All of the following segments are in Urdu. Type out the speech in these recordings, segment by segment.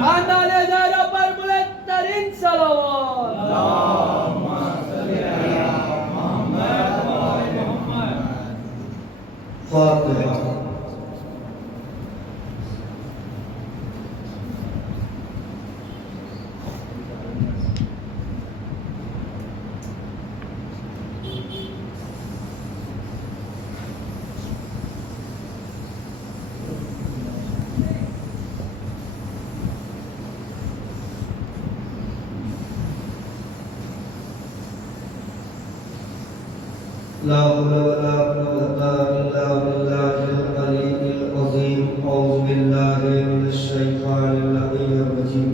خاندان زہرا پر بلند ترین صلوات. فاتحہ. لا حول ولا قوة إلا بالله العلي العظيم. أعوذ بالله من الشيطان اللعين الرجيم.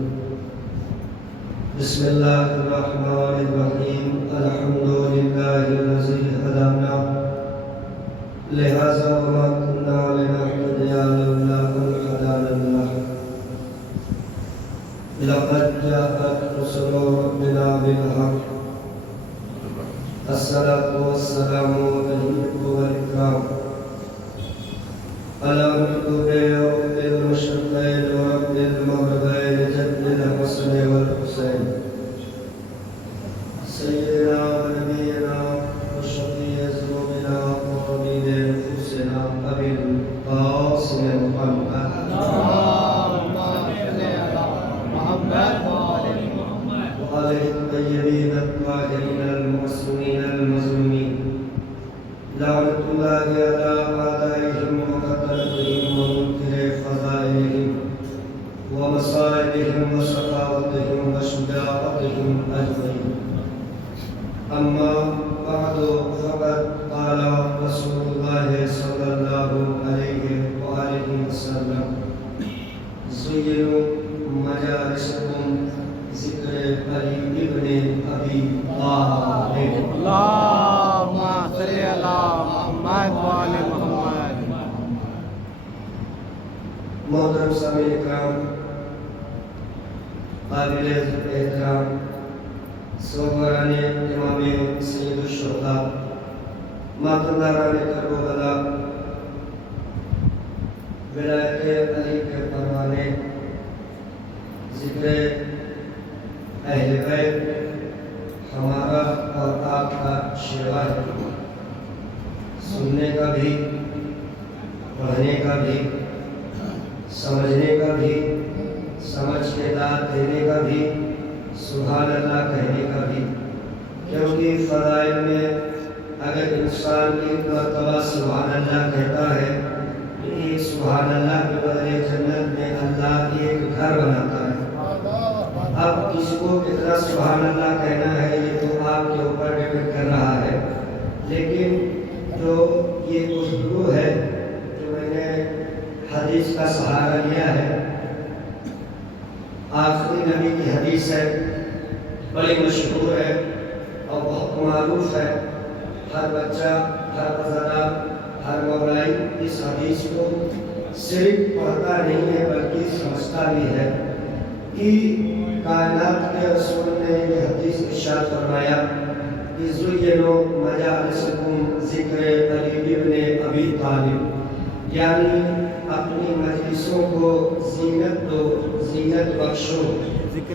بسم الله الرحمن الرحيم. الحمد لله الذي هدانا لهذا وما كنا لنهتدي لولا أن هدانا الله. لقد جاءت رسل ربنا بالحق. الصلاة والسلام عليكم والإكرام على محبوب رب المشرقين ورب المغربين جد الحسن والحسين سيدنا ونبينا وشفيع ذنوبنا وحبيب نفوسنا أبي القاسم محمد. اللهم صل على محمد وآله الطيبين الطاهرين المعصومين المظلومين. لعنة الله على أعدائهم وقتلتهم ومنكر فضائلهم ومصائبهم وسخاوتهم وشجاعتهم أجمعين. أما بعد فقد قال رسول الله صلى الله عليه وآله وسلم: زينوا مجالسكم ذکر علی ابن ابی طالب. اللهم صل على محمد وآل محمد. محترم سامعین اکرام، قابل احترام سروران امام سید الشہداء ماتمداران کربلا، ولایت علی کے پروانے، ذکر اہل بیت ہمارا اور آپ کا شعار ہے. سننے کا بھی، پڑھنے کا بھی، سمجھنے کا بھی، سمجھ کے داد دینے کا بھی، سبحان اللہ کہنے کا بھی. کیونکہ فضائل میں اگر انسان ایک مرتبہ سبحان اللہ کہتا ہے تو ایک سبحان اللہ کے بدلے جنت میں اللہ ایک گھر بناتا ہے. اب کسی کو کتنا سبحان اللہ کہنا ہے یہ تو آپ کے اوپر ڈپینڈ کر رہا ہے، لیکن جو یہ گفتگو ہے جو میں نے حدیث کا سہارا لیا ہے، آخری نبی کی حدیث ہے، بڑی مشہور ہے اور بہت معروف ہے. ہر بچہ، ہر بزرگ، ہر مولائی اس حدیث کو صرف پڑھتا نہیں ہے بلکہ سمجھتا بھی ہے کہ کائنات کے رسول نے یہ حدیث ارشاد فرمایا کہ زینوا مجالسکم ذکر علی ابن ابی طالب، یعنی اپنی مجلسوں کو زینت دو، زینت بخشو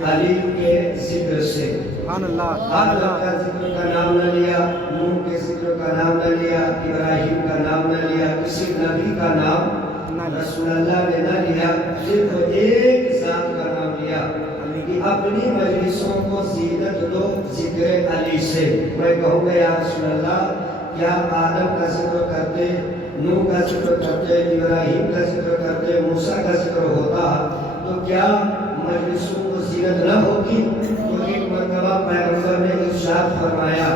علی کے ذکر سے. آدم کا ذکر کا نام نہ لیا، نوح کے ذکر کا نام نہ لیا، ابراہیم کا نام نہ لیا، کسی نبی کا نام رسول اللہ نے نہ لیا، صرف ایک ذات کا نام لیا کہ اپنی مجلسوں کو زینت دو ذکر علی سے. میں کہوں گا یا رسول اللہ، کیا آدم کا ذکر کرتے، نوح کا ذکر کرتے، ابراہیم کا ذکر کرتے، موسیٰ کا ذکر ہوتا تو کیا مجلسوں کو زینت نہ ہوتی؟ تو ایک مرتبہ پیغمبر نے ارشاد فرمایا: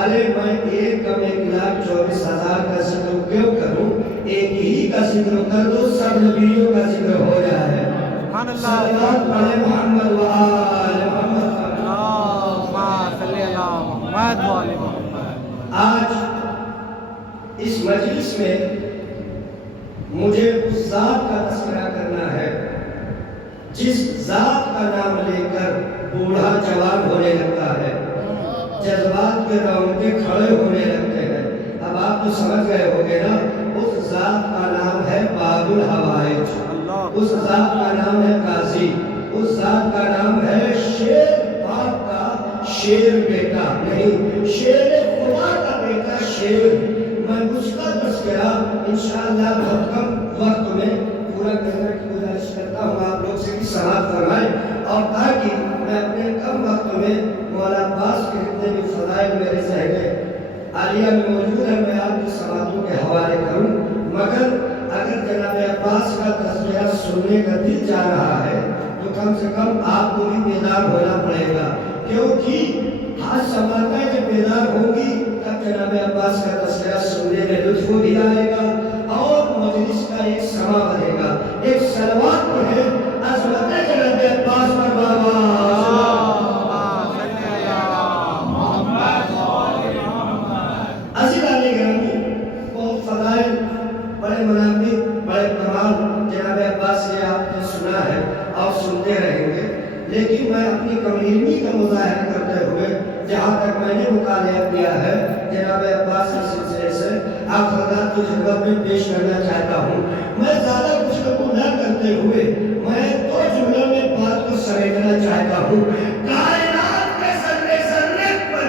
ارے میں 1,24,000 کا ذکر کیوں کروں، ایک ہی کا ذکر کر دو، سب نبیوں کا ذکر ہو جائے. صلوات پڑھے محمد و آل محمد. آج اس مجلس میں مجھے اس ذات کا تذکرہ کرنا ہے جس ذات کا نام لے کر بوڑھا جوان ہونے لگتا ہے، جذبات کے رونقیں کھڑے ہونے لگتے ہیں. اب آپ تو سمجھ گئے ہوں گے نا، اس ذات کا نام ہے باب الحوائج، اس ذات کا نام ہے قاضی، اس ذات کا نام ہے شیر باپ کا شیر بیٹا نہیں، شیر خدا کا بیٹا شیر۔ میں اس کا تذکرہ انشاءاللہ بہت کم وقت میں پورا کرنے کی گزارش کرتا ہوں، آپ لوگ سے بھی سماعت فرمائیں، اور تاکہ میں اپنے کم وقت میں مولا عباس کے جتنے بھی فضائل میرے ذہن عالیہ میں موجود ہیں میں آپ کی سماعتوں کے حوالے کروں، مگر اگر جناب عباس کا تذکرہ سننے کا دل چاہ رہا ہے تو کم سے کم آپ کو بھی بیدار ہونا پڑے گا، کیونکہ ہاتھ سنبھالتا ہے کہ بیدار ہوگی تب جناب عباس کا تذکرہ سننے میں لطف بھی آئے گا اور مجلس کا ایک سما بنے گا۔ ایک صلوات پڑھے عظمت جناب عباس پر بابا عزیزان گرامی، بہت فضائل، بڑے مناقب، بڑے کمال جناب عباس سے آپ نے سنا ہے اور سنتے رہیں گے، لیکن میں اپنی کم علمی کا مظاہرہ کرتے ہوئے جہاں تک میں نے مطالعہ کیا ہے جناب عباس کے سلسلے سے آپ حضرات کی خدمت میں پیش کرنا چاہتا ہوں۔ میں زیادہ گفتگو نہ کرتے ہوئے میں دو جملوں میں بات کو سمیٹنا چاہتا ہوں۔ کائنات کے ذرے ذرے پر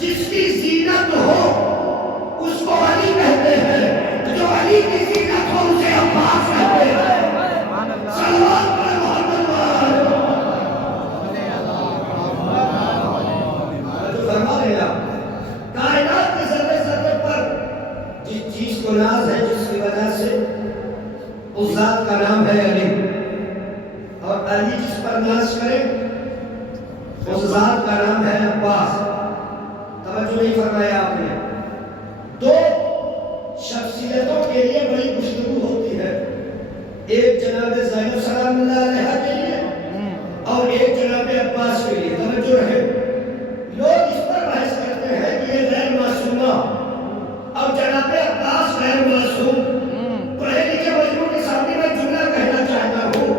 جس کی زینت ہو اس کو علی کہتے ہیں، جو علی کی زینت ہو اسے عباس کہتے ہیں۔ صلوات پر محمد فرما رہے آپ، کائنات کے ذرے ذرے پر جس چیز کو ناز ہے، جس کی وجہ سے اس ذات کا نام ہے علی، اور علی جس پر ناز کرے اس ذات کا نام ہے عباس۔ توجہ نہیں فرمایا آپ نے؟ دو شخصیتوں کے لیے بڑی گفتگو ہوتی ہے، ایک جناب زینب سلام اللہ علیہ کے لیے اور ایک جناب عباس کے لیے۔ توجہ رہے، لوگ اس پر بحث کرتے ہیں کہ یہ غیر معصومہ اور جناب عباس غیر معصوم۔ پڑھے لکھے مجموع کے سامنے میں جملہ کہنا چاہتا ہوں،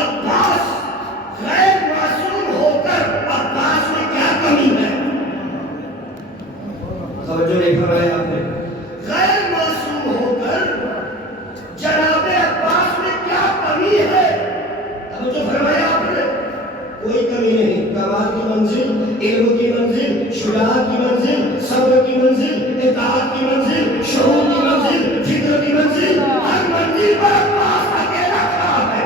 عباس غیر معصوم ہو کر عباس میں کیا کمی ہے؟ توجہ نہیں فرمایا آپ نے؟ غیر معصوم ہو کر جناب عباس میں کیا کمی ہے؟ توجہ فرمایا آپ نے؟ کوئی کمی نہیں، کمال کی منزل، علم کی منزل، شجاعت کی منزل، صبر کی منزل، اطاعت کی منزل، شعور کی منزل، فکر کی منزل، ہر منزل پر عباس اکیلا کھڑا ہے۔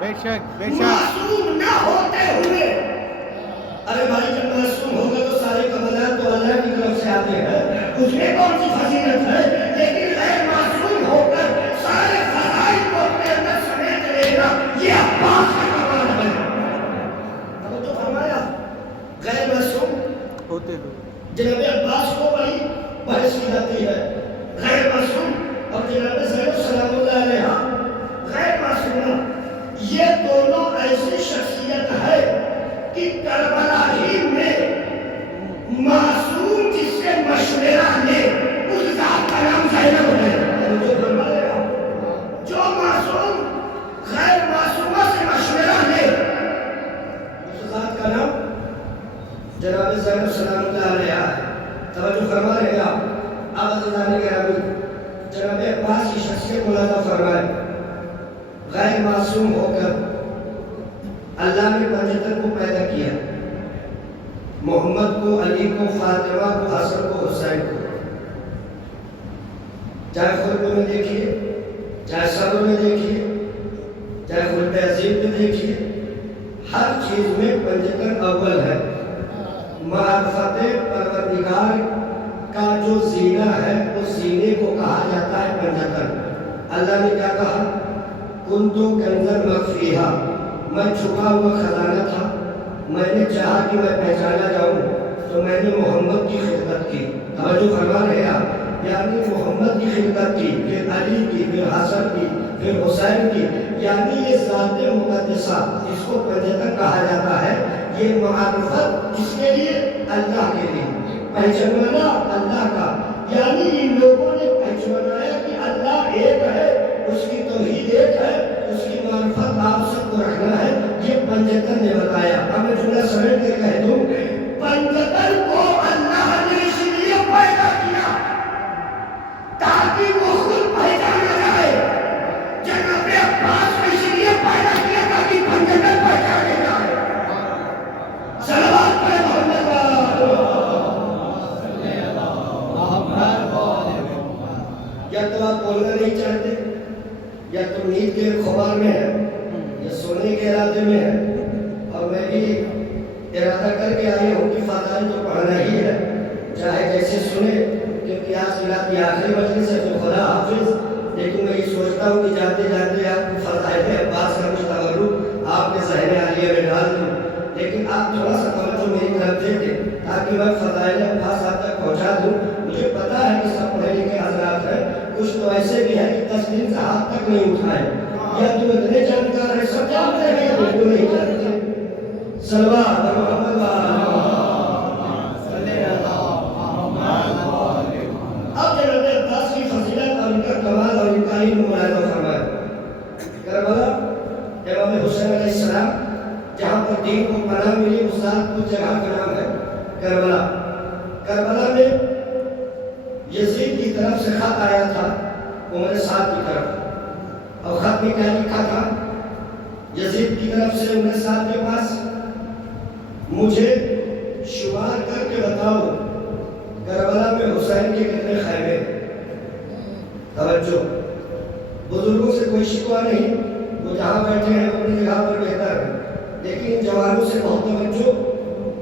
بے شک بے شک۔ معصوم نہ ہوتے ہوئے، ارے بھائی جب معصوم ہوگا تو سارے کمالات تو اللہ کی طرف سے آتے ہیں، اس میں کون سی فضیلت ہے؟ لیکن غیر معصوم ہو کر سارے فضائل کو اپنے اندر سمیٹ لینا یہ عباس کا کمال ہے۔ اب تو فرمایا غیر معصوم ہوتے ہوئے جناب عباس کو بڑی بحث کی جاتی ہے، غیر معصوم اور جناب زینب سلام اللہ علیہ غیر معصومہ، یہ دونوں ایسی شخصیت ہے کہ کربلا ہی میں معصوم جس سے مشورہ لے اس ذات کا نام زینب ہے۔ جو معصوم غیر معصومہ سے مشورہ لے اس ذات کا نام جناب زینب سلام اللہ علیہ ہے۔ توجہ فرما رہے ہیں آپ؟ عزیزان گرامی، جناب عباس کی شخصیت ملاحظہ فرمائیں، غیر معصوم ہو کر اللہ نے بنجتن کو پیدا کیا، محمد کو، علی کو، فاطمہ کو، حسن کو، حسین کو، چاہے خلق میں دیکھیے، چاہے صبر میں دیکھیے، چاہے خلق عظیم میں دیکھیے، ہر چیز میں بنجتن اول ہے۔ معرفت پروردگار کا جو زینہ ہے اس زینے کو کہا جاتا ہے بنجتن۔ اللہ نے کیا کہا؟ کنتو کنزا مخفیہا، میں چھپا ہوا خزانہ تھا، میں نے چاہا کہ میں پہچانا جاؤں تو میں نے محمد کی خدمت کی۔ توجہ فرما رہے آپ، یعنی محمد کی خدمت کی، پھر علی کی، پھر حسن کی، پھر حسین کی، یعنی یہ ذات مقدسہ جس کو بنجتن کہا جاتا ہے، یہ معرفت اس کے لیے اللہ کے لیے، پہچاننا اللہ کا، یعنی ان لوگوں نے پہچانایا کہ اللہ ایک ہے، اس کی توحید ایک ہے، اس کی معرفت آپ سب کو رکھنا ہے، یہ بنجتن نے بتایا۔ اب میں جملہ سمیٹ کے کہہ دوں، بنجتن کو اللہ نے اس لیے پیدا کیا تاکہ تو نیند کے خمار میں ہے یا سونے کے ارادے میں ہے، اور میں بھی ارادہ کر کے آئی ہوں کہ فضائل تو پڑھنا ہی ہے، چاہے جیسے سنے، کیونکہ آج کی رات کی آخری مجلس ہے، تو خدا حافظ۔ لیکن میں یہ سوچتا ہوں کہ جاتے جاتے آپ کو فضائل عباس کا کچھ تورق آپ کے ذہن عالیہ میں ڈال دوں، لیکن آپ تھوڑا سا توجہ میری طرف دے دیں تاکہ میں فضائل عباس آپ تک پہنچا دوں۔ مجھے پتا ہے کہ سب پڑھے لکھے حضرات ہیں، کچھ تو ایسے بھی ہیں کہ 10 دن سے ہاتھ تک نہیں اٹھائے، یا تو اتنے جانکار ہیں، سب جانتے ہیں یا بالکل نہیں جانتے۔ صلوات محمد اب جناب عباس کی فضیلت اور ان کا کمال اور ان کا علم ملاحظہ فرمائے۔ کربلا امام حسین علیہ السلام جہاں پر دین کو پناہ ملی، اس ذات اس جگہ کا نام ہے کربلا۔ کربلا میں یزید کی طرف سے خط آیا تھا عمر سعد کی طرف، اور خط میں کیا لکھا تھا؟ یزید کی طرف سے عمر سعد کے پاس، مجھے شمار کر کے بتاؤ کربلا میں حسین کے کتنے خیمے۔ توجہ، بزرگوں سے کوئی شکوہ نہیں، وہ جہاں بیٹھے ہیں اپنی جگہ پر بہتر ہے، لیکن ان جوانوں سے بہت توجہ،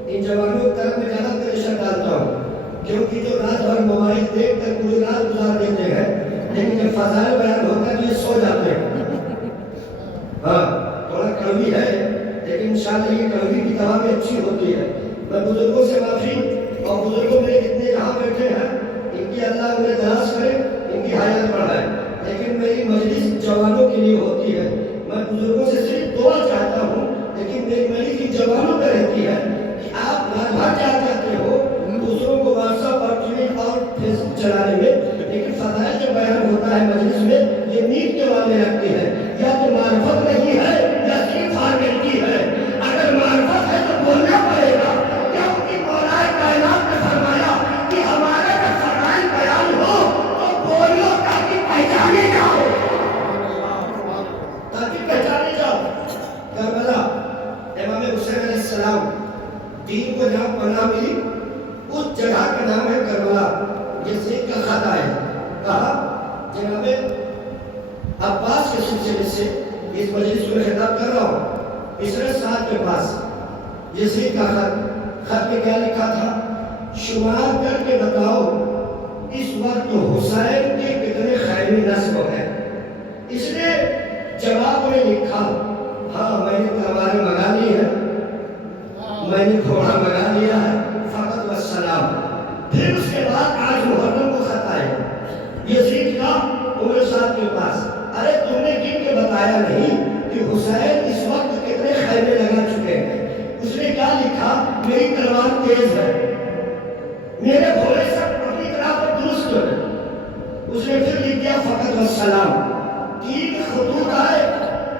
ان جوانوں کی طرف میں زیادہ پریشر ڈالتا ہوں، کیونکہ جو رات بھر موبائل دیکھ کر پوری رات گزار دیتے ہیں، لیکن جب فضائل بیان ہوتا ہے تو یہ سو جاتے ہیں۔ ہاں تھوڑا کڑوی ہے، لیکن انشاءاللہ یہ کڑوی کی دوا میں اچھی ہوتی ہے۔ میں بزرگوں سے معافی، اور بزرگوں میں کتنے جہاں بیٹھے ہیں ان کی اللہ انہیں دراز کرے، ان کی حیات بڑھائے، لیکن میری مجلس جوانوں کے لیے ہوتی ہے۔ میں بزرگوں سے صرف دعا چاہتا ہوں، لیکن میری مجلس ان جوانوں پہ رہتی ہے کہ آپ رات بھر کیا کرتے ہو دوسروں کو واٹس ایپ اور ٹویٹ اور فیس بک چلانے میں، لیکن فضائل جو بیان ہوتا ہے مجلس میں یہ نیند کے والے رکھتی ہے، یا تو معرفت نہیں ہے یا صرف فارمیلٹی ہے۔ اگر معرفت ہے تو بولنا پڑے گا، کیونکہ مولا کائنات نے فرمایا کہ ہمارے جب فضائل بیان ہو تو بولو تاکہ پہچانے جاؤ، تاکہ پہچانے جاؤ۔ کربلا امام حسین علیہ السلام دین کو جہاں پناہ ملی اس جگہ کا نام ہے کربلا۔ یزید کا خط آیا، کہا جناب عباس کے سلسلے سے اس مجلس میں خطاب کر رہا ہوں، اسرے سعد کے پاس یزید کا خط میں کیا لکھا تھا؟ شمار کر کے بتاؤ اس وقت حسین کے کتنے خیمے نصب ہیں۔ اس نے جواب میں لکھا، ہاں میں نے تلواریں منگا لی ہے، میں نے گھوڑا منگا لیا ہے، فقط والسلام۔ پھر اس کے بعد آج محرم کو خط آئے یزید کا عمر صاحب کے پاس، ارے تم نے گن کے بتایا نہیں کہ حسین اس وقت کتنے خیمے لگا چکے ہیں۔ اس نے کیا لکھا؟ میری تلوار تیز ہے، میرے گھوڑے سب اپنی طرح پر درست ہے۔ اس نے پھر لکھ دیا فقط والسلام۔ 3 خطوط آئے،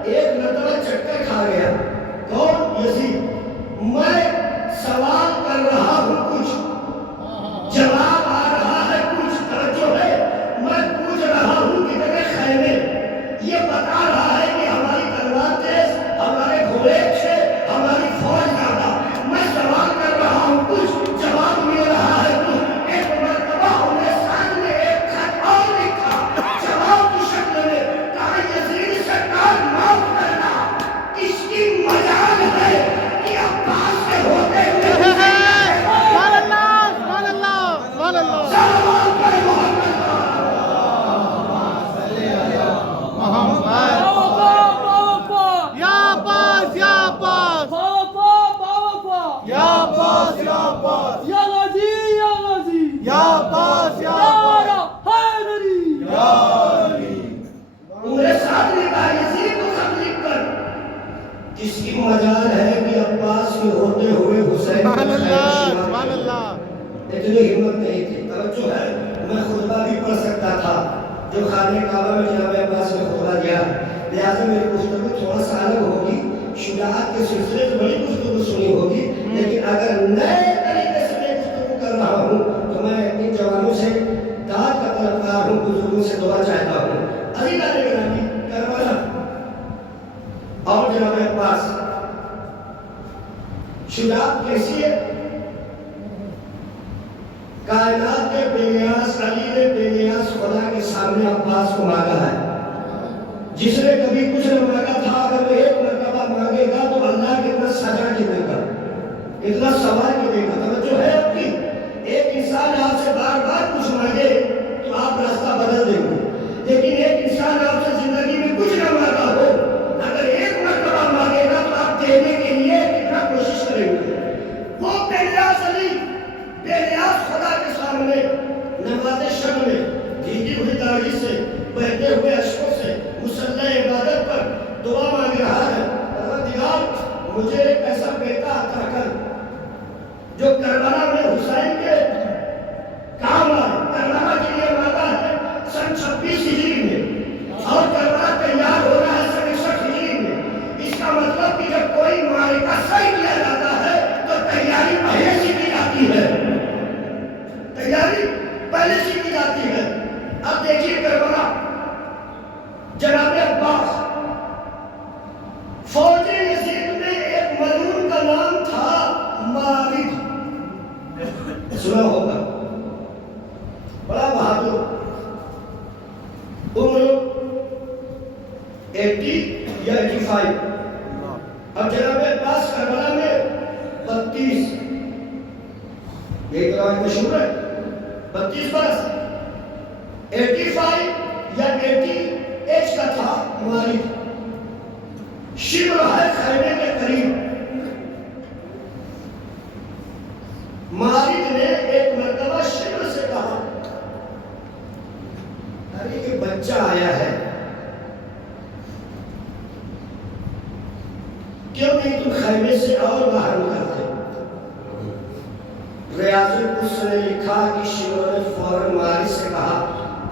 ایک مرتبہ چکر کھا گیا، کون؟ یزید۔ میں سوال کر رہا ہوں کچھ، جواب آ رہا ہے کچھ، توجہ ہے، میں پوچھ رہا ہوں کتنے خیمے، یہ بتا رہا ہے کہ ہماری تلوار تیز، ہمارے گھوڑے اچھے، ہماری فوج زیادہ۔ میں سوال کر رہا ہوں کچھ، جواب مل رہا ہے کچھ۔ ایک مرتبہ ہم نے ساتھ میں ایک خط اور لکھا جواب کی شکل میں، کہا یزید سرکار معاف کرنا، اس کی مجال ہے کہ عباس کے ہوتے ہوئے اس کی مجال ہے کہ عباس کے ہوتے ہوئے حسین اتنی ہمت نہیں تھی۔ توجہ ہے، میں خطبہ بھی پڑھ سکتا تھا جو خانہ کعبہ میں جناب عباس نے خطبہ دیا، لہٰذا میری گفتگو تھوڑا سا الگ ہوگی، شجاعت کے سلسلے سے بڑی گفتگو سنی ہوگی، لیکن اگر نئے طریقے سے میں گفتگو کر رہا ہوں تو میں ان جوانوں سے داد کا طلبگار ہوں، بزرگوں سے دعا چاہتا ہوں۔ عزیزان گرامی، کربلا اور جناب عباس شجاعت کیسی ہے؟ کائنات کے بے نیاز علی نے بے نیاز خدا کے سامنے عباس کو مانگا ہے، جس نے کبھی کچھ نہ مانگا تھا اگر وہ ایک مرتبہ مانگے گا تو اللہ کتنا سزا کی دے گا، اتنا سوال کی دے گا۔ توجہ ہے آپ کی؟ ایک انسان آپ سے بار بار کچھ مانگے تو آپ راستہ بدل دیں گے، لیکن ایک انسان آپ سے زندگی میں کچھ نہ مانگا ہو، اگر ایک مرتبہ مانگے گا تو آپ دینے کے لیے کتنا کوشش کریں گے۔ وہ بے نیاز علی، بے نیاز خدا کے سامنے نماز شب میں بھیگی ہوئی داڑھی سے، بہتے ہوئے اشکوں سے مصلی عبادت پر دعا مانگ رہا ہے، پروردگار مجھے ایک ایسا بیٹا عطا کر جو کربلا میں حسین کے کام آئے۔ کربلا کے لیے مانگا ہے سن 26 ہجری میں، اور کربلا تیار ہو رہا ہے سن 61 ہجری میں۔ اس کا مطلب کہ جب کوئی معرکہ صحیح کیا جاتا ہے تو تیاری پہلے سے کی جاتی ہے، تیاری پہلے سے کی جاتی ہے۔ اب دیکھیے کربلا، جناب عباس، فوج یزید میں ایک ملعون کا نام تھا مارد، سنا ہوگا، بڑا بہادر، عمر 80 یا 85۔ اب جناب عباس کربلا میں 32، یہ روایت مشہور ہے، 32 برس، 85 یا 80 ایج کا تھا مارد، شبر ہے خیمے کے قریب۔ مارد نے ایک مرتبہ شبر سے کہا، ارے یہ بچہ آیا ہے، کیوں نہیں تم خیمے سے اور باہر نکلتے؟ ریاض القدس نے لکھا کہ شبر نے فوراً مارد سے کہا،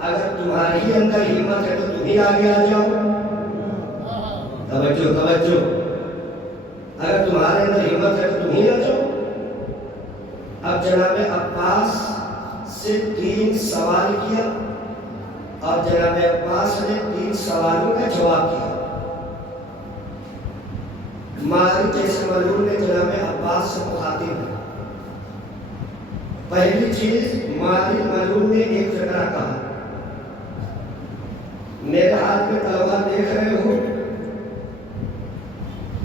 اگر تمہاری اندر ہمت ہے تو تم ہی آگے آ جاؤ۔ توجہ توجہ، اگر تمہارے اندر ہمت ہے تو تم ہی آ جاؤ۔ اب جناب عباس سے 3 سوال کیا اور جناب عباس نے 3 سوالوں کا جواب دیا۔ مارد جیسے ملعون نے جناب عباس سے مخاطب ہے۔ پہلی چیز، مارد ملعون نے ایک فقرہ کہا، میرے ہاتھ میں تلوار دیکھ رہے ہو،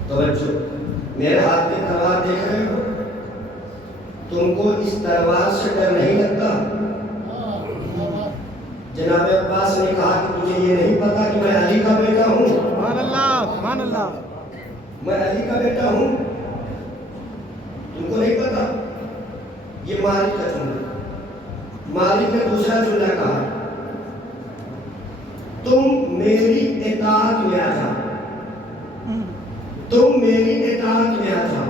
توجہ، میرے ہاتھ میں تلوار دیکھ رہے ہو، تم کو اس تلوار سے ڈر نہیں لگتا؟ جناب عباس نے کہا کہ مجھے یہ نہیں پتا کہ میں علی کا بیٹا ہوں، سبحان اللہ، سبحان اللہ، میں علی کا بیٹا ہوں، تم کو نہیں پتا؟ یہ مالک کا جملہ۔ مالک نے دوسرا جملہ کہا، تم میری اطاعت میں آ جاؤ، تم میری اطاعت میں آ جاؤ۔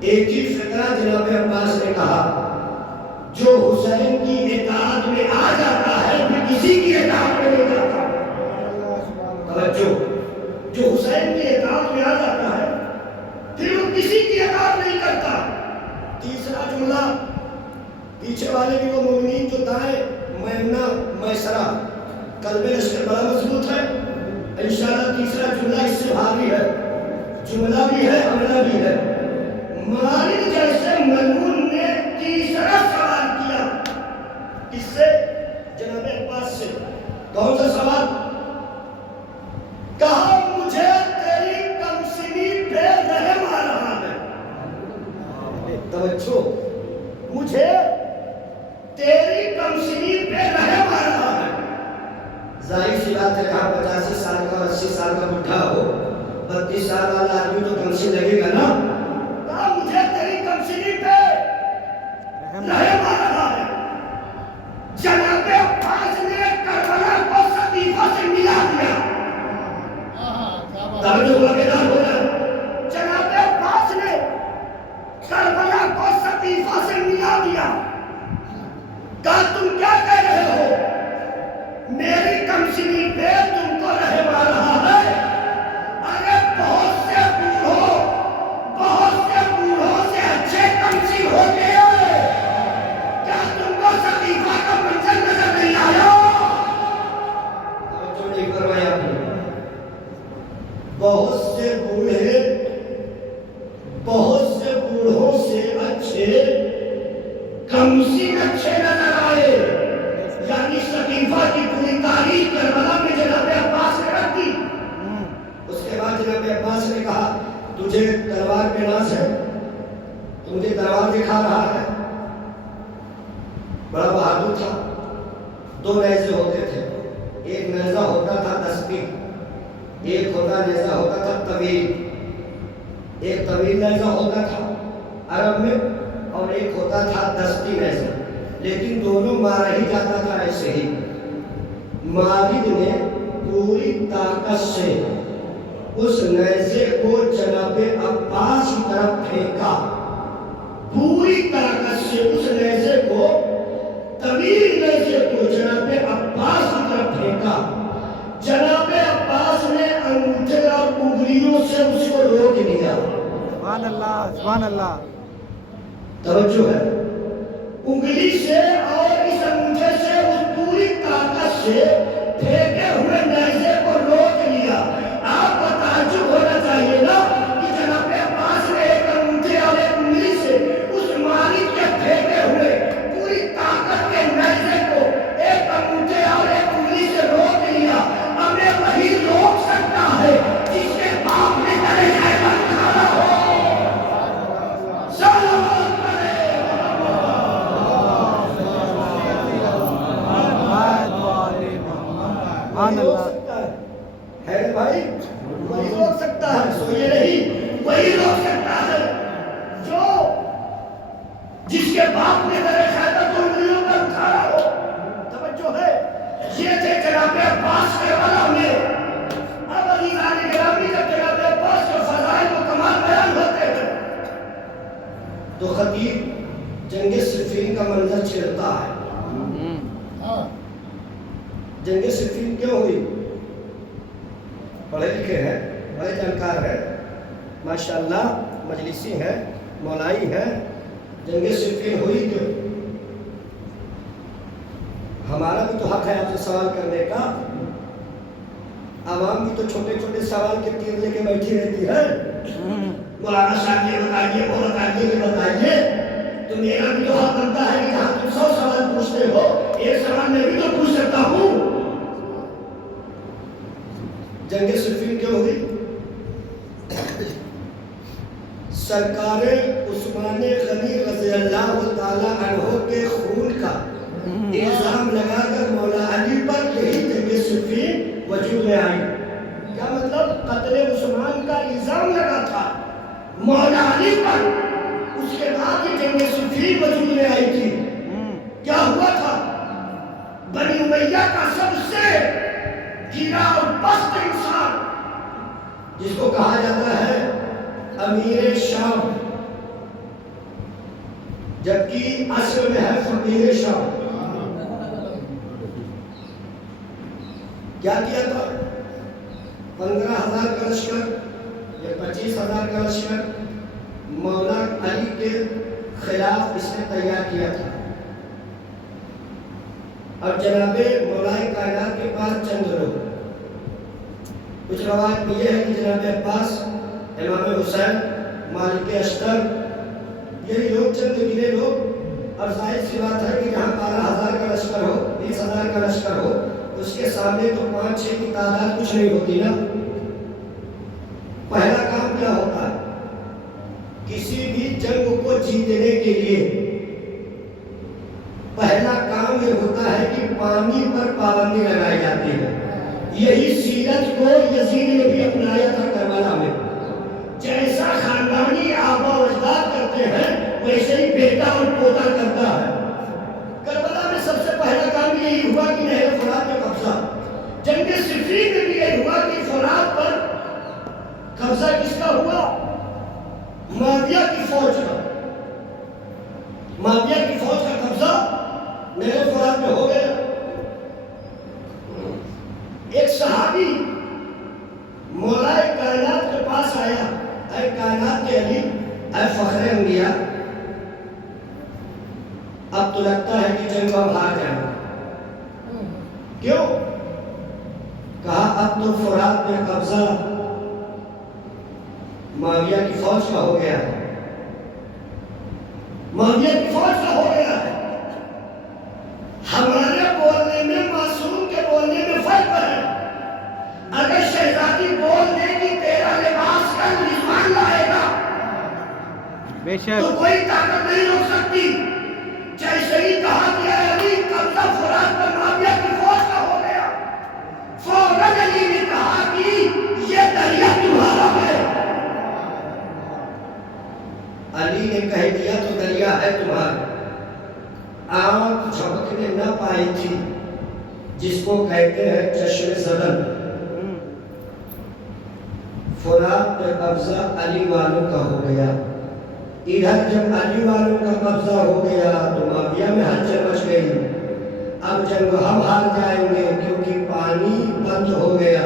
ایک ہی فقرہ جناب عباس نے کہا، جو حسین کی اطاعت میں آ جاتا ہے پھر کسی کی اطاعت میں نہیں جاتا۔ توجہ، جو حسین کی اطاعت میں آ جاتا ہے پھر وہ کسی کی اطاعت نہیں کرتا۔ تیسرا جملہ، پیچھے والے بھی وہ مومنین جو دائیں میمنہ میسرہ، قلب لشکر بڑا مضبوط ہے، انشاءاللہ تیسرا جملہ اس سے بھاری ہے، جملہ بھی ہے عملہ بھی ہے۔ مالک جیسے ملعون نے تیسرا سوال کیا، کس سے؟ جناب عباس سے۔ کون سا سوال؟ کہا مجھے تیری کمسنی پہ رحم آ رہا ہے۔ توجہ، مجھے تیری کمسنی پہ رحم آ رہا ہے۔ ظاہر سی بات ہے، کہاں 85 سال کا 80 سال کا بڈھا ہو، 32 سال والا آدمی تو کمسن لگے گا نا۔ کہا مجھے تیری کمسنی پہ رحم آ رہا ہے۔ جناب عباس نے کربلا کو صدیفہ سے ملا دیا۔ توجہ واقعات ہو رہا ہے، جناب عباس نے کربلا کو صدیفہ سے ملا دیا۔ کہا تم کیا کہہ رہے ہو؟ میری کمسنی پہ تم کو رحم آ رہا ہے؟ ارے بہت سے بوڑھوں سے اچھے کمسی ہوتے ہیں، کیا تم کو صدیفہ کا منظر نظر نہیں آیا؟ توجہ نہیں کروایا آپ نے۔ بہت سے بوڑھوں سے اچھے کمسی اچھے نظر آئے، یعنی سقیفہ کی پوری تاریخ کربلا میں جناب عباس نے رکھ دی۔ اس کے بعد جناب عباس نے کہا تجھے تلوار پہ ناز ہے، تو مجھے تلوار دکھا رہا ہے۔ بڑا بہادر تھا، دو نیزے ہوتے تھے، ایک نیزہ ہوتا تھا دستی، ایک نیزہ ہوتا تھا طویل، ایک طویل نیزہ ہوتا تھا عرب میں اور ایک ہوتا تھا دستی نیزہ، لیکن دونوں مارا ہی جاتا تھا ایسے ہی۔ ماجد نے پوری طاقت سے اس نیزے کو جناب عباس کی طرف پھینکا، پوری طاقت سے اس نیزے کو، طویل نیزے کو جناب عباس کی طرف پھینکا۔ جناب عباس نے انگوٹھے اور انگلیوں سے اس کو روک لیا۔ سبحان اللہ، سبحان اللہ۔ توجہ ہے، انگلی سے اور اس انگوٹھے سے اس پوری طاقت سے پھینکے ہوئے نیزے کو روک لیا۔ آپ کو تعجب ہونا چاہیے نا کہ جناب عباس نے ایک انگوٹھے اور ایک انگلی سے اس مالک کے پھینکے ہوئے پوری طاقت کے نیزے کو ایک انگوٹھے اور ایک انگلی سے روک لیا۔ ہمیں وہی روک سکتا ہے جس کے باپ نے تیرے خیبر کھانا ہو۔ سبحان اللہ۔ ہے بھائی، وہی روک سکتا ہے، سوئے نہیں، وہی روک سکتا ہے جو جس کے باپ نے تیرے خیبر کو انگلیوں پر اٹھایا ہو۔ توجہ ہے، یہ تھے جناب عباس کے والا میں۔ اب عزیزان گرامی جب جناب عباس کے فضائل و کمال بیان ہوتے ہیں تو خطیب جنگ صفین کا منظر چھیڑتا ہے۔ جنگ صفین کیوں ہوئی؟ پڑھے لکھے ہیں، بڑے جانکار ہیں، ماشاءاللہ مجلسی ہیں، مولائی ہیں۔ جنگ صفین ہوئی کیوں؟ ہمارا بھی تو حق ہے آپ سے سوال کرنے کا۔ عوام بھی تو چھوٹے چھوٹے سوال کے تیر لے کے بیٹھی رہتی ہے، مولانا صاحب یہ بتائیے، وہ بتائیے، یہ بتائیے۔ تو میرا بھی تو حق بنتا ہے کہ جہاں تم 100 سوال پوچھتے ہو، ایک سوال میں بھی تو پوچھ سکتا ہوں۔ جنگ صفین کیوں ہوئی؟ سرکار عثمان غنی رضی اللہ تعالی عنہ کے خون کا الزام لگا کر مولا علی پر یہی جنگ صفین وجود میں آئی۔ کیا مطلب؟ قتل عثمان کا الزام لگا تھا مولا علی پر، اس کے بعد یہ جنگ صفین وجود میں آئی تھی۔ کیا ہوا تھا؟ بنی امیہ کا سب سے گرا اور پست انسان جس کو کہا جاتا ہے امیر شام، جبکہ اصل میں ہے فقیر شام، کیا کیا تھا؟ 15,000 کا لشکر یا 25,000 کا لشکر مولا علی کے خلاف اس نے تیار کیا تھا۔ اور جناب مولا کائنات کے پاس چند لوگ، کچھ روایت میں یہ ہے کہ جناب عباس، امام حسین، مالک اشتر، یہ لوگ چند گنے لوگ، اور ظاہر سی بات ہے کہ جہاں 12,000 کا لشکر ہو، 20,000 کا لشکر ہو، اس کے سامنے تو 5-6 کی تعداد کچھ نہیں ہوتی نا۔ پہلا کام کیا ہوتا ہے؟ کسی بھی جنگ کو جیتنے کے لیے پہلا کام یہ ہوتا ہے کہ پانی پر پابندی لگائی جاتی ہے۔ یہی سیرت کو یزید نے بھی اپنایا تھا کربلا میں۔ جیسا خاندانی آبا و اجداد کرتے ہیں ویسے ہی بیٹا اور پوتا کرتا ہے۔ کربلا میں سب سے پہلا کام یہی ہوا کہ نہر فرات پہ قبضہ۔ جنگ صفین میں بھی یہ ہوا کہ فرات پر قبضہ کس کا ہوا؟ معاویہ کی فوج کا۔ معاویہ کی فوج کا قبضہ نہر فرات میں ہو گیا۔ ایک صحابی مولا کائنات کے پاس آیا، اے کائنات کے علی، اے فخر انبیاء، اب تو لگتا ہے کہ جنگ ہم ہار جائیں گے۔ کیوں؟ کہا اب تو فرات میں قبضہ معاویہ کی فوج کا ہو گیا ہے، معاویہ کی فوج کا ہو گیا ہے۔ ہمارے بولنے بے تو شک کوئی طاقت نہیں روک سکتی. جیسے ہی کہا کہ اے علی قبضہ فرات پر معاویہ کی فوج کا ہو گیا، فوراً علی نے کہا کہ یہ دریا تمہارا ہے. علی نے کہہ دیا تو دریا ہے تمہارا. آنکھ جھپکنے نہ پائی تھی جس کو کہتے ہیں چشم زدن. فرات پہ قبضہ علی والوں کا ہو گیا. ادھر جب علی والوں کا قبضہ ہو گیا تو معاویہ میں ہلچل مچ گئی. اب جنگ ہم ہار جائیں گے کیونکہ پانی بند ہو گیا.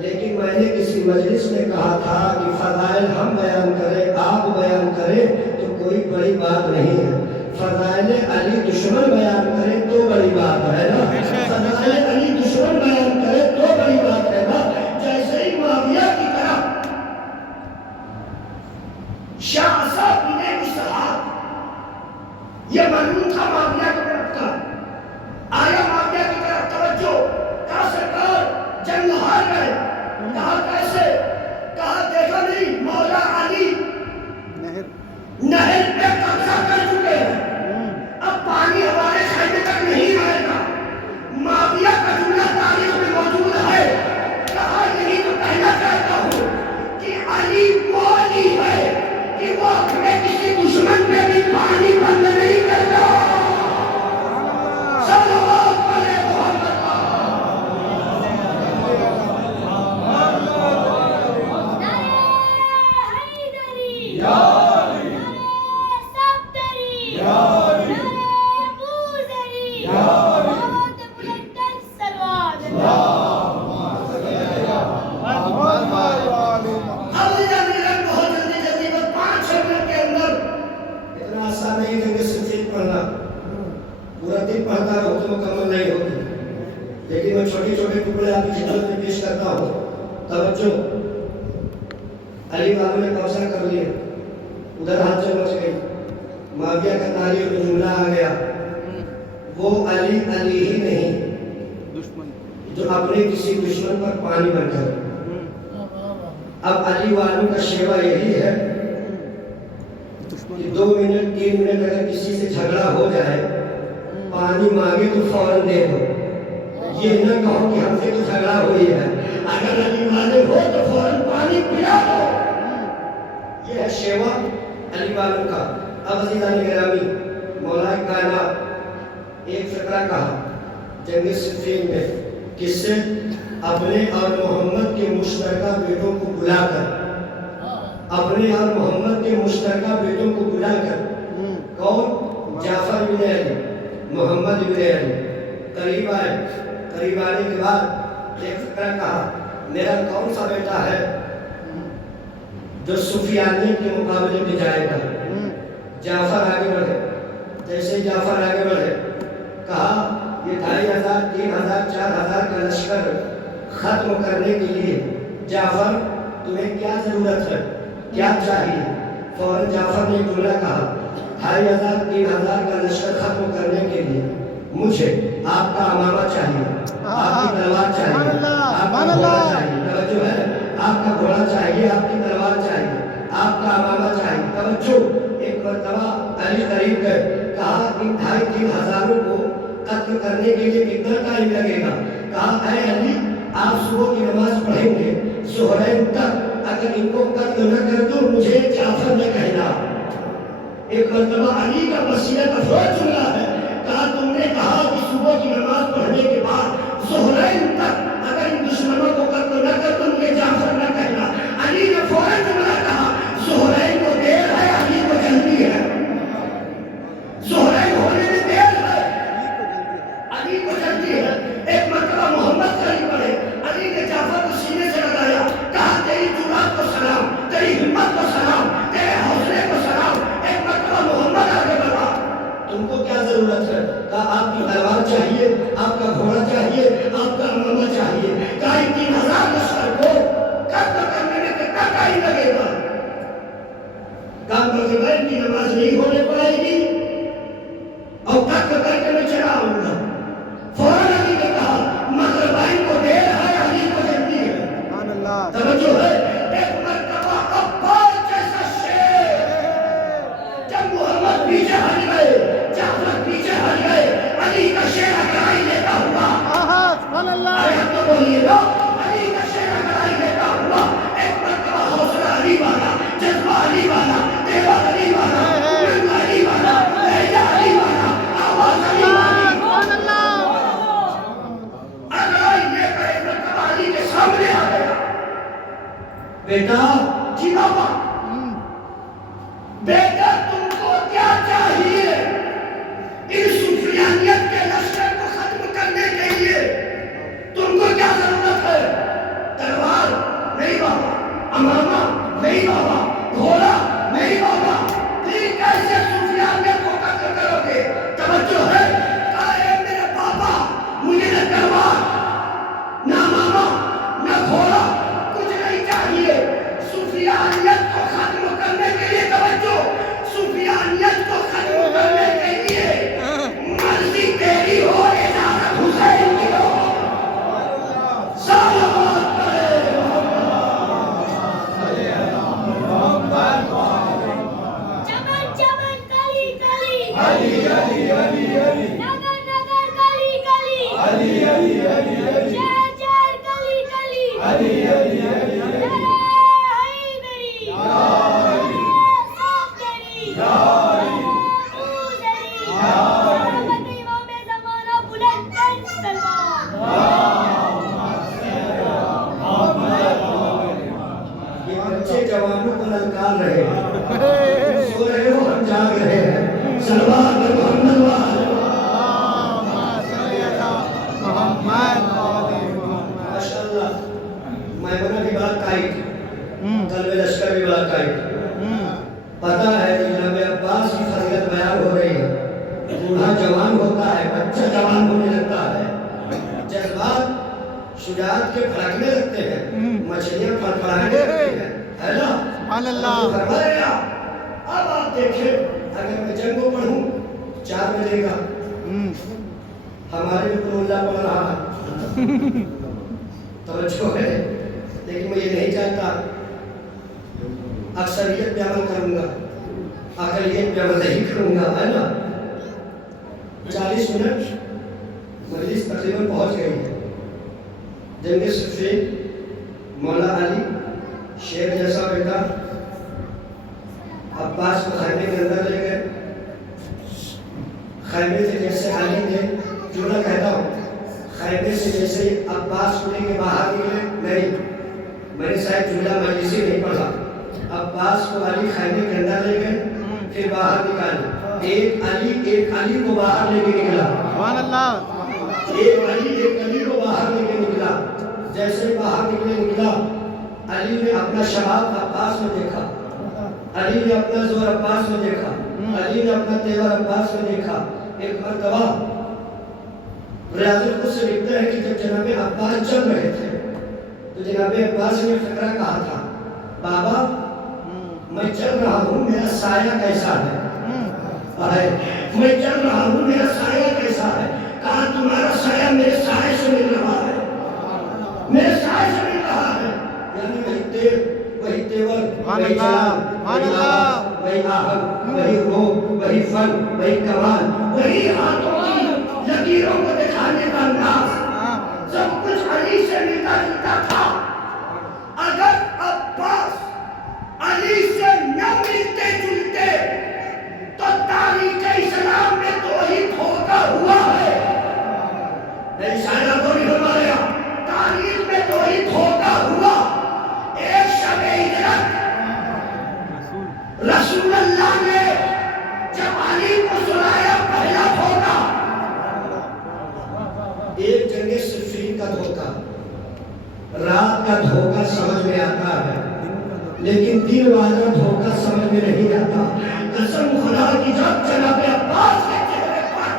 لیکن میں نے کسی مجلس میں کہا تھا کہ فضائل ہم بیان کریں، آپ بیان کریں تو کوئی بڑی بات نہیں ہے. فضائل علی دشمن بیان کریں تو بڑی بات ہے نا. فضائل علی دشمن بیان کریں تو بڑی بات ہے نا. جیسے ہی معاویہ کی طرف شاہ صاحب بن اسحاق، یہ معلوم تھا معاویہ کی طرف کا، آیا معاویہ کی طرف توجہ، کہا سرکار جنگ ہار گئے. کہا کیسے؟ کہا دیکھا نہیں مولا علی نہر پہ قبضہ کر چکے ہیں، اب پانی ہمارے خیمے تک نہیں آئے گا. معاویہ کا جملہ تاریخ میں موجود ہے. کہا یہی تو کہنا چاہتا ہوں کہ علی وہ علی ہے کہ وہ اپنے کسی دشمن پہ بھی پانی بند نہیں کرتا. صلوات علی محمد. پڑھتا رہو تو مکمل نہیں ہوگی، لیکن میں چھوٹے چھوٹے ٹکڑے آپ کی خدمت میں پیش کرتا ہوں. توجہ. علی والوں نے قبضہ کر لیا، ادھر ہلچل مچ گئی. معاویہ کا تاریخ میں جملہ آ گیا، وہ علی علی ہی نہیں جو اپنے کسی دشمن پر پانی بن کر. اب علی والوں کا شیوا یہی ہے کہ 2 منٹ 3 منٹ اگر کسی سے جھگڑا ہو جائے، پانی مانگے تو فوراً دے دو. یہ نہ کہو کہ ہم سے تو جھگڑا ہوئی ہے، اگر علی والے ہو تو فوراً پانی پلا دو. یہ ہے شیوا علی والوں کا. اب عزیزان گرامی، مولا کائنات ایک فقرہ کہا جنگ صفین میں، کس سے؟ اپنے اور محمد کے مشترکہ بیٹوں کو بلا کر، اپنے اور محمد کے مشترکہ بیٹوں کو بلا کر. کون؟ جعفر بن علی، محمد بن علی. قریب آئے، قریب آنے کے بعد ایک فقرہ کہا، میرا کون سا بیٹا ہے جو سفیانیت کے مقابلے میں جائے گا؟ جعفر آگے بڑھے. جیسے جعفر آگے بڑھے کہا یہ 2500 3000 4000 کا لشکر ختم کرنے کے لیے جعفر تمہیں کیا ضرورت ہے، کیا چاہیے؟ فوراً جعفر نے جملہ کہا 2500 3000 کا لشکر ختم کرنے کے لیے مجھے آپ کا امامہ چاہیے، آپ کی تلوار چاہیے، آپ کا گھوڑا چاہیے. توجہ ہے، آپ کا گھوڑا چاہیے، آپ کی تلوار چاہیے، آپ کا امامہ چاہیے. توجہ. ایک مرتبہ علی قریب گئے، کہا ان 2500 3000 کو قتل کرنے کے لیے کتنا ٹائم لگے گا؟ کہا اے علی آپ صبح کی نماز پڑھیں گے، ظہرین تک اگر ان کو قتل نہ کر دو مجھے جعفر نہ کہنا. ایک مرتبہ علی کا مسیحت افروز جملہ ہے، کہا تم نے کہا کہ صبح کی نماز پڑھنے کے بعد ظہرین تک اگر ان دشمنوں کو قتل نہ کر دو مجھے جعفر نہ کہنا. علی نے فوراً جملہ کہا ظہرین کو دیر ہے، علی کو جلدی ہے. ظہرین ہونے میں دیر ہے، علی کو جلدی ہے. ایک مرتبہ محمد قریب پڑے، علی نے جعفر کو سینے سے لگایا، کہا تیری جرأت کو سلام، تیری ہمت کو سلام، تیرے حوصلے کو سلام. ایک مرتبہ محمد آگے بڑھا، تم کو کیا ضرورت ہے؟ کہا آپ کی تلوار چاہیے، آپ کا گھوڑا چاہیے، آپ کا امامہ چاہیے. کہا 3000 لشکر کو قتل کرنے میں کتنا ٹائم لگے گا؟ کہا مغربین کی نماز نہیں ہونے پائے گی اور قتل کر کے میں چلا آؤں گا. فوراً علی نے کہا مغربین کو دیر ہے، علی کو جلدی ہے. توجہ ہے. ایک مرتبہ عباس جیسا شیر بیٹا جی بابا بیٹا تم کو کیا چاہیے ان سفیانیت کے لشکر کو ختم کرنے کے لیے تم کو کیا ضرورت ہے تلوار نہیں بابا امامہ نہیں بابا گھوڑا نہیں بابا تم کیسے سفیانیت کو قتل کرو گے توجہ ہے کہا میرے بابا مجھے نہ تلوار نہ امامہ نہ گھوڑا کچھ نہیں چاہیے سفیانیت کو ختم کرنے کے لیے توجہ سفیانیت کو ختم کرنے کے لیے مرضی تیری ہو اجازت حسین کی ہو صلوات کرے چمن چمن کلی کلی علی علی علی علی نگر نگر کلی کلی علی علی علی علی شہر شہر کلی کلی علی علی علی علی حیدری صافدری موسری سلامت امام زمانہ بلند ترین سلمان یہ بچے جوانوں کو للکار رہے ہیں سو رہے ہو ہم جاگ رہے ہیں سلوات محمد ماشاءاللہ میمنہ کی بات کہی قلب لشکر کی بات کہی پتہ ہے کہ جناب عباس کی فضیلت بیان ہو رہی ہے بوڑھا جوان ہوتا ہے بچہ جوان ہونے لگتا ہے جذبات شجاعت کے پھڑکنے لگتے ہیں مچھلیاں پھڑپڑانے لگتی ہیں ہے نا سبحان اللہ فرمایا اب آپ دیکھیں اگر میں جنگ کو پڑھوں 4 بجے کا ہمارے بھی اللہ پڑھ رہا ہے توجہ ہے لیکن میں یہ نہیں چاہتا اکثریت پہ عمل کروں گا اقلیت پہ عمل نہیں کروں گا ہے نا 40 منٹ مجلس تقریباً پہنچ گئی ہے جنگ صفین مولا علی شیر جیسا بیٹا عباس کو خیمے کے اندر لے گئے خیمے سے جیسے علی نے جملہ کہتا ہوں خیمے سے جیسے عباس کو لے کے باہر نکلے نہیں میں نے شاید جملہ مجلسی نہیں پڑھا عباس کو علی خیمے کے اندر لے گئے پھر باہر نکالے ایک علی کو باہر لے کے نکلا سبحان اللہ ایک علی کو باہر لے کے نکلا جیسے باہر نکلا علی نے اپنا شباب عباس میں دیکھا علی نے اپنا زور عباس میں دیکھا علی نے اپنا تیور عباس میں دیکھا ایک مرتبہ ریاض القدس سے لکھتا ہے کہ جب جناب عباس چل رہے تھے تو جناب عباس نے فقرہ کہا تھا بابا میں چل رہا ہوں میرا سایہ کیسا ہے میں چل رہا ہوں میرا سایہ کیسا ہے کہا تمہارا سایہ میرے سائے سے مل رہا ہے میرے سائے سے مل رہا ہے یعنی وہی تیور وہی جلال وہی آہن وہی روح وہی فن وہی کمال وہی ہاتھوں کی لکیروں کو دکھانے کا انداز سب کچھ علی سے ملتا جلتا تھا اگر عباس علی سے نہ ملتے جلتے تو تاریخ اسلام میں توحید دھوکہ ہوا ہے نہیں شاید تو نہیں فرما رہا تاریخ میں توحید دھوکہ ہوا ایک شب ہجرت رسول اللہ نے جب علی کو سنایا پہلا دھوکہ ایک جنگ صفین کا دھوکہ رات کا دھوکہ سمجھ میں آتا ہے لیکن دن والا دھوکہ سمجھ میں نہیں آتا قسم خدا کی جب جناب عباس کے چہرے پر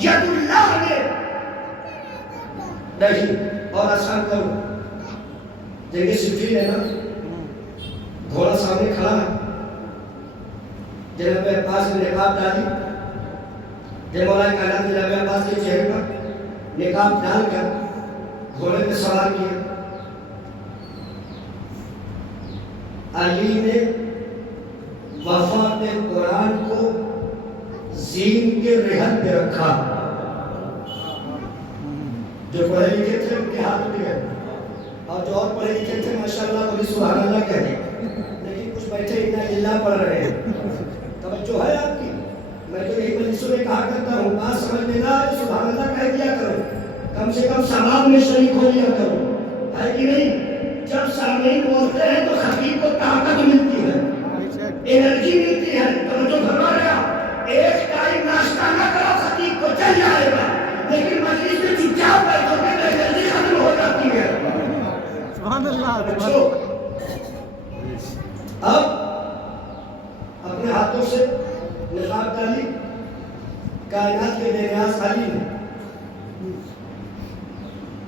ید اللہ نے نہیں اور آسان کرو جنگ صفین ہے نا گھوڑا سامنے کھڑا ہے جناب عباس نے نقاب ڈالی جب مولا کائنات جناب عباس کے چہرے پر نقاب ڈال کر گھوڑے پہ سوار کیا علی نے وفات قرآن کو زین کے رہن پہ رکھا جو پڑھے لکھے تھے ان کے ہاتھ میں گئے اور جو اور پڑھے لکھے تھے ماشاءاللہ تو بھی سبحان اللہ کہتے لیکن کچھ بیٹھے انا للہ پڑھ رہے ہیں توجہ ہے آپ کی میں تو یہی مجلسوں میں کہا کرتا ہوں بات سمجھ میں نہ آئے سبحان اللہ کہہ دیا کرو کم سے کم ثواب میں شریک ہو لیا کرو ہے کہ نہیں جب سامعین بولتے ہیں تو خطیب کو طاقت ملتی ہے، انرجی ملتی ہے۔ توجہ فرما رہا، ایک ٹائم ناشتہ نہ کرو خطیب کو چل جائے گا، لیکن مجلس میں چپ چاپ بیٹھو گے تو انرجی ختم ہو جاتی ہے۔ سبحان اللہ، بچوں، اب اپنے ہاتھوں سے نقاب ڈالی، کائنات کے بے نیاز علی نے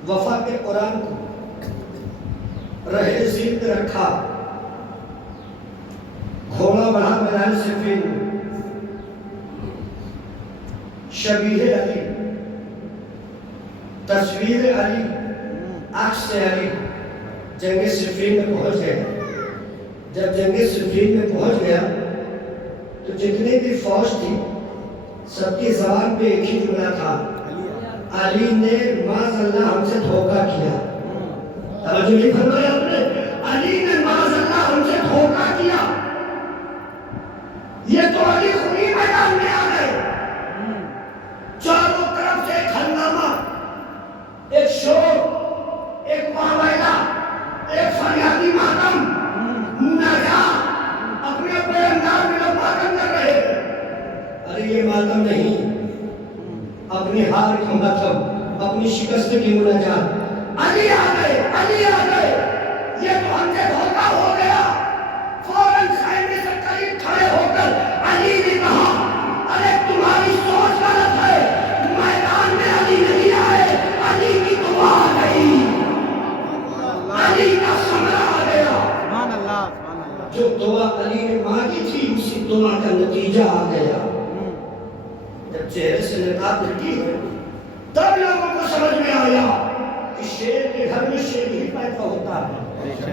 وفا کے قرآن کو رہے زیر پہ رکھا، گھوڑا بڑھا میدان صفین میں، شبیہ علی، تصویر علی، عکس علی جنگ صفین میں پہنچ گیا۔ جب جنگ صفین میں پہنچ گیا تو جتنے بھی فوج تھی سب کی زبان پہ ایک ہی جملہ تھا، علی نے معاذ اللہ ہم سے دھوکہ کیا۔ توجہ نہیں فرمایا آپ نے؟ علی نے معاذ اللہ ہم سے دھوکہ کیا۔ یہ تو علی خونی میدان میں آ گئے، چاروں طرف سے ایک ہنگامہ، ایک شور، ایک واویلا، ایک فریادی ماتم، نجا اپنے اپنے انداز میں لوگ ماتم کر رہے ہیں۔ ارے یہ ماتم نہیں، اپنی ہار کا ماتم، اپنی شکست کی مناجات۔ علی آ گئے، علی آ گئے، یہ تو ہم سے دھوکہ ہو گیا۔ فوراً خیمے سے قریب کھڑے ہو کر علی نے کہا، ارے تمہاری سوچ غلط ہے، میدان میں علی نہیں آئے، علی کی دعا آ گئی، علی کا ثمرہ آ گیا۔ سبحان اللہ، سبحان اللہ۔ جو دعا علی نے مانگی تھی اسی دعا کا نتیجہ آ گیا۔ جب چہرے سے نقاب ہٹی ہے تب لوگوں کو سمجھ میں آیا کہ شیر کے گھر میں شیر ہی پیدا ہوتا ہے،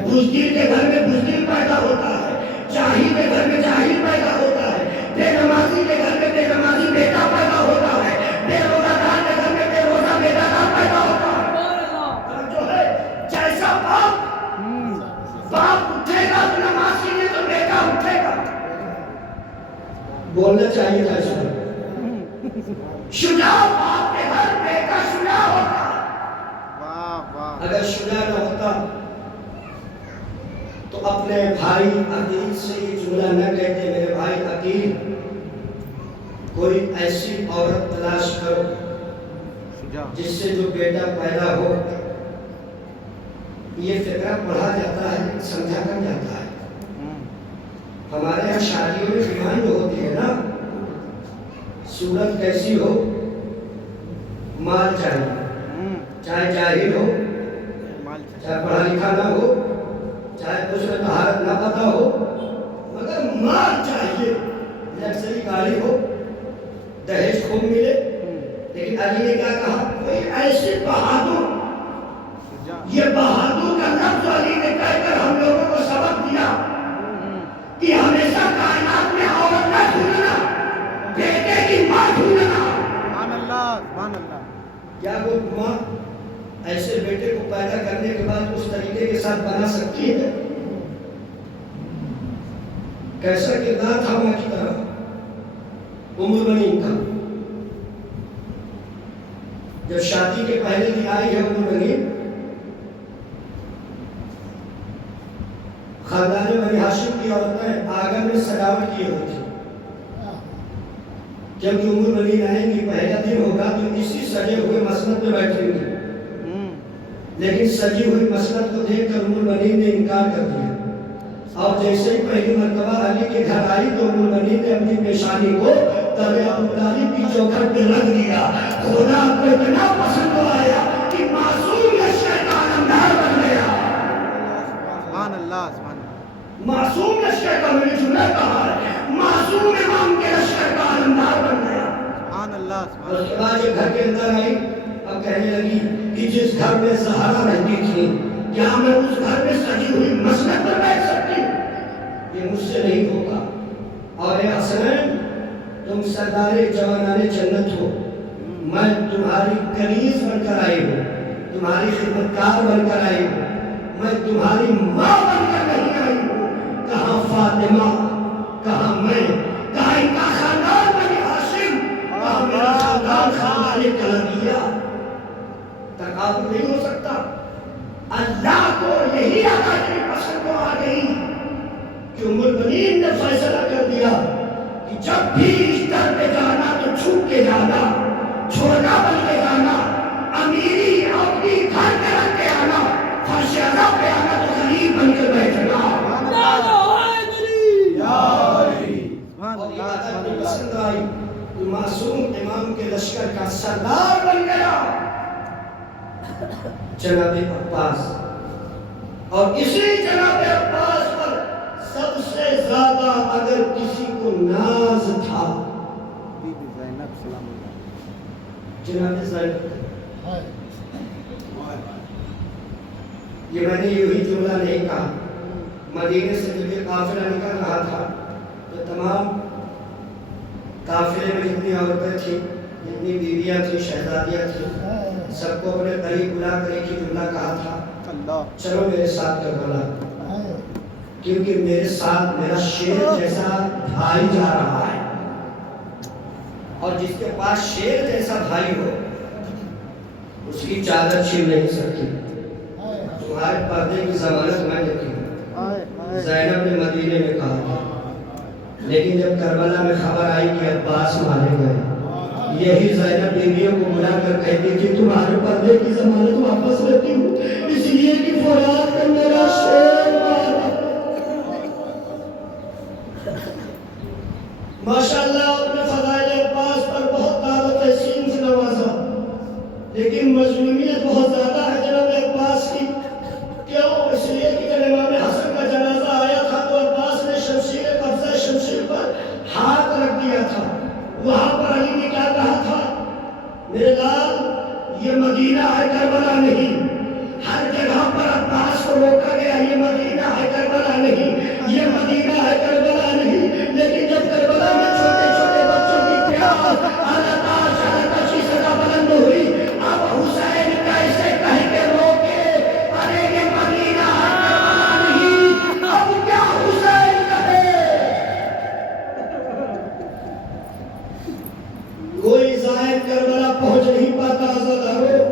بزدل کے گھر میں بزدل پیدا ہوتا ہے، جاہل کے گھر میں جاہل پیدا ہوتا ہے، بے نمازی کے گھر میں بے نمازی بیٹا پیدا ہوتا ہے، بے روزہ دار کے گھر میں بے روزہ بیٹا پیدا ہوتا ہے۔ جو ہے جیسا باپ اٹھے گا تو نماز کے لیے تو بیٹا اٹھے گا۔ بولنا چاہیے تھا اس میں، شجاع باپ کے گھر بیٹا شجاع ہوتا۔ اگر شجاع نہ ہوتا تو اپنے بھائی عقیل سے یہ جملہ نہ کہتے، میرے بھائی عقیل کوئی ایسی عورت تلاش کرو جس سے جو بیٹا پیدا ہو۔ یہ فقرہ پڑھا جاتا ہے، سمجھا کر جاتا ہے۔ ہمارے یہاں شادیوں میں ڈیمانڈ ہوتی ہے نا، صورت کیسی ہو، مال چاہیے، چاہے جاہل ہو، چاہے پڑھا لکھا نہ ہو، چاہے کچھ طہارت نہ پتہ ہو، مگر مال چاہیے، لگژری گاڑی ہو، دہیج خوب ملے۔ لیکن علی نے کیا کہا، کوئی ایسے بہادر، یہ بہادر کا لفظ علی نے کہہ کر ہم لوگوں کو سبق دیا کہ ہمیشہ کائنات میں عورت نہ ڈھونڈنا، بیٹے کی ماں ڈھونڈنا۔ سبحان اللہ، سبحان اللہ۔ کیا وہ ماں ایسے بیٹے کو پیدا کرنے کے بعد اس طریقے کے ساتھ بنا سکتی ہے؟ کیسا کردار تھا ماں کی طرف ام المؤمنین کا؟ جب شادی کے پہلے دن آئی ہے ام المؤمنین، خاندان بنی ہاشم کی عورتیں آنگن میں سجاوٹ کیے ہوئی تھی، جب ام المؤمنین آئیں گی پہلا دن ہوگا تو اسی سجے ہوئے مسند پہ بیٹھیں گی، لیکن سجی ہوئی مسند کو دیکھ کر ام المؤمنین نے انکار کر دیا، اور جیسے ہی پہلی مرتبہ علی کے گھر آئی تو ام المؤمنین نے اپنی پیشانی کو تب ابو طالب کی چوکھٹ پہ رکھ دیا۔ خدا کو اتنا پسند آیا کہ معصوم لشکر کا علمدار بن گیا۔ سبحان اللہ، سبحان اللہ۔ معصوم لشکر کا، میں نے جملہ کہا ہے، معصوم امام کے لشکر کا علمدار بن گیا۔ سبحان اللہ، سبحان اور اس کے اللہ۔ بعد جب گھر کے اندر آئی اب کہنے لگی کہ جس گھر میں زہرا رہتی تھی کیا میں اس گھر میں سجی ہوئی مسند پر بیٹھ سکتی ہوں؟ یہ مجھ سے نہیں ہوگا۔ اور اے حسنین، تم سردار جوانان جنت ہو، میں تمہاری کنیز بن کر آئی ہوں، تمہاری خدمتگار بن کر آئی ہوں، میں تمہاری ماں بن کر نہیں آئی ہوں۔ کہاں فاطمہ، کہاں میں، کہاں ان کا خاندان بنی ہاشم، کہاں میرا خاندان خاندان کلبیہ؟ تقابل نہیں ہو سکتا۔ اللہ کو یہی آقا کی پسند کو آ گئی کہ ام المؤمنین نے فیصلہ کر دیا کہ جب بھی اس در پہ جانا تو چھوٹ کے جانا، چھوٹا بن کے جانا، امیری اپنی گھر پہ رکھ کے آنا، فرش اعلیٰ پہ آنا تو غریب بن کے بیٹھنا۔ اور یہ آقا کی پسند آئی تو معصوم امام کے لشکر کا سردار بن گیا جناب عباس۔ اور اسی جناب عباس پر سب سے زیادہ اگر کسی کو ناز تھا بی بی زینب سلام اللہ جناب زینب۔ یہ میں نے یہی جملہ نہیں کہا، مدینے سے جب یہ قافلہ نکل رہا تھا تو تمام قافلے میں جتنی عورتیں تھیں، جتنی بیویاں تھیں، شہزادیاں تھیں، سب کو اپنے قریب بلا کر ایک ہی جملہ کہا تھا، اللہ چلو میرے ساتھ کربلا، کیونکہ میرے ساتھ میرا شیر جیسا بھائی جا رہا ہے، اور جس کے پاس شیر جیسا بھائی ہو اس کی چادر چھین نہیں سکتی۔ تمہارے پردے کی ضمانت میں دیتی ہوں۔ زینب نے مدینے میں کہا، لیکن جب کربلا میں خبر آئی کہ عباس مارے گئے، یہی زینب بیویوں کو بلا کر کہتی تھی تمہارے پردے کی ضمانت واپس لیتی ہوں، اس لیے کہ فولاد کر میرا شیر مارا۔ ماشاءاللہ اپنے فضائل عباس پر بہت دعوت تحسین سے نوازا، لیکن مظلومیت بہت زیادہ ہے جناب عباس کی۔ کیوں؟ اس لیے کہ جب امام حسن کا جنازہ آیا تھا تو عباس نے شمشیر قبضہ شمشیر پر ہاتھ رکھ دیا تھا۔ وہاں پر علی نے کیا کہا تھا؟ میرے لال یہ مدینہ ہے کربلا نہیں۔ ہر جگہ پر عباس کو روکا گیا، یہ مدینہ ہے کربلا نہیں، یہ مدینہ ہے کربلا نہیں، لیکن جب کربلا میں چھوٹے چھوٹے بچوں کی پیار اللہ کی صدا بلند ہوئی، اب حسین کیسے کہہ کے روکے؟ ارے یہ مدینہ ہے کربلا نہیں، اب کیا حسین کہے؟ کوئی زائر کربلا پہنچ نہیں پاتا عزادارو۔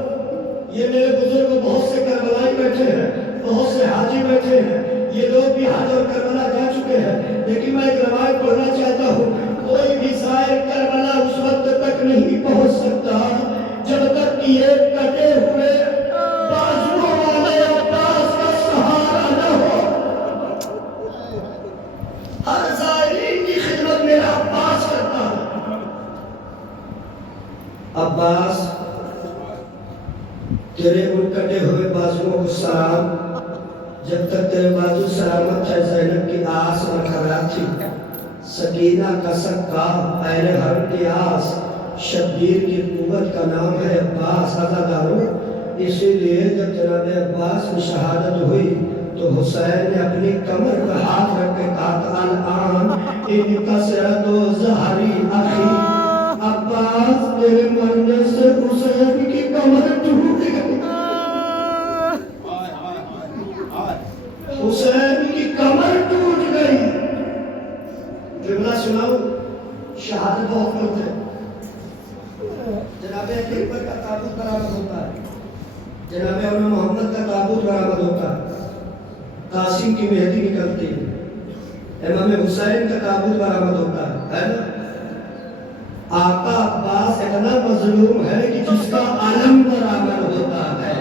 یہ میرے بزرگ بہت سے کربلائی بیٹھے ہیں، بہت سے حاجی بیٹھے ہیں، یہ لوگ بھی حج اور کربلا جا چکے ہیں، لیکن میں ایک روایت پڑھنا چاہتا ہوں، کوئی بھی زائر کربلا اس وقت تک نہیں پہنچ سکتا جب تک کہ یہ کٹے ہوئے بازوؤں والے عباس کا سہارا نہ ہو۔ ہر زائرین کی خدمت میرا عباس کرتا ہے۔ عباس تیرے ان کٹے ہوئے بازوؤں کو سلام، جب تک تیرے بازو سلامت ہے زینب کی آس برقرار تھی۔ سکینہ کا سکا، اہل حرم کی آس، شبیر کی قوت کا نام ہے عباس عزادارو۔ اسی لیے جب جناب عباس کی شہادت ہوئی تو حسین نے اپنی کمر پر ہاتھ رکھ کے کہا الآن ان کسرت و زہری اخی، عباس تیرے مرنے سے حسین کی کمر ٹوٹ گئی، حسین کی کمر ٹوٹ گئی۔ جملہ سناؤ، شہادت بہت مرد ہے۔ جناب اکبر کا تابوت برآمد ہوتا ہے، جناب ابن محمد کا تابوت برآمد ہوتا ہے، قاسم کی مہدی نکلتی ہے، امام حسین کا تابوت برآمد ہوتا ہے نا؟ آقا عباس اتنا مظلوم ہے کہ جس کا علم برآمد ہوتا ہے،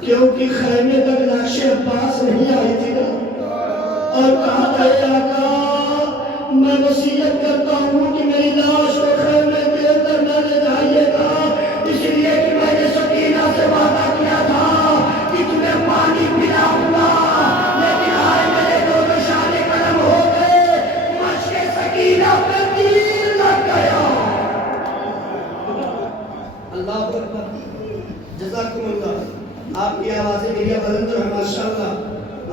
کیونکہ خیمے تک نقش عباس نہیں آئی تھی نا، اور کہا اے آقا میں وصیت کرتا ہوں کہ میری لاش کو خیمے کے اندر نہ لے جائیے گا، اس لیے کہ میں نے سکینہ سے وعدہ کیا تھا کہ تمہیں پانی پلاؤں گا، لیکن آئے میرے دونوں شان قلم ہو گئے، مشق سکینہ پہ تیر لگ گیا۔ اللہ اکبر، جزاکم اللہ۔ آپ کی آوازیں میری بلند ہے ماشاءاللہ،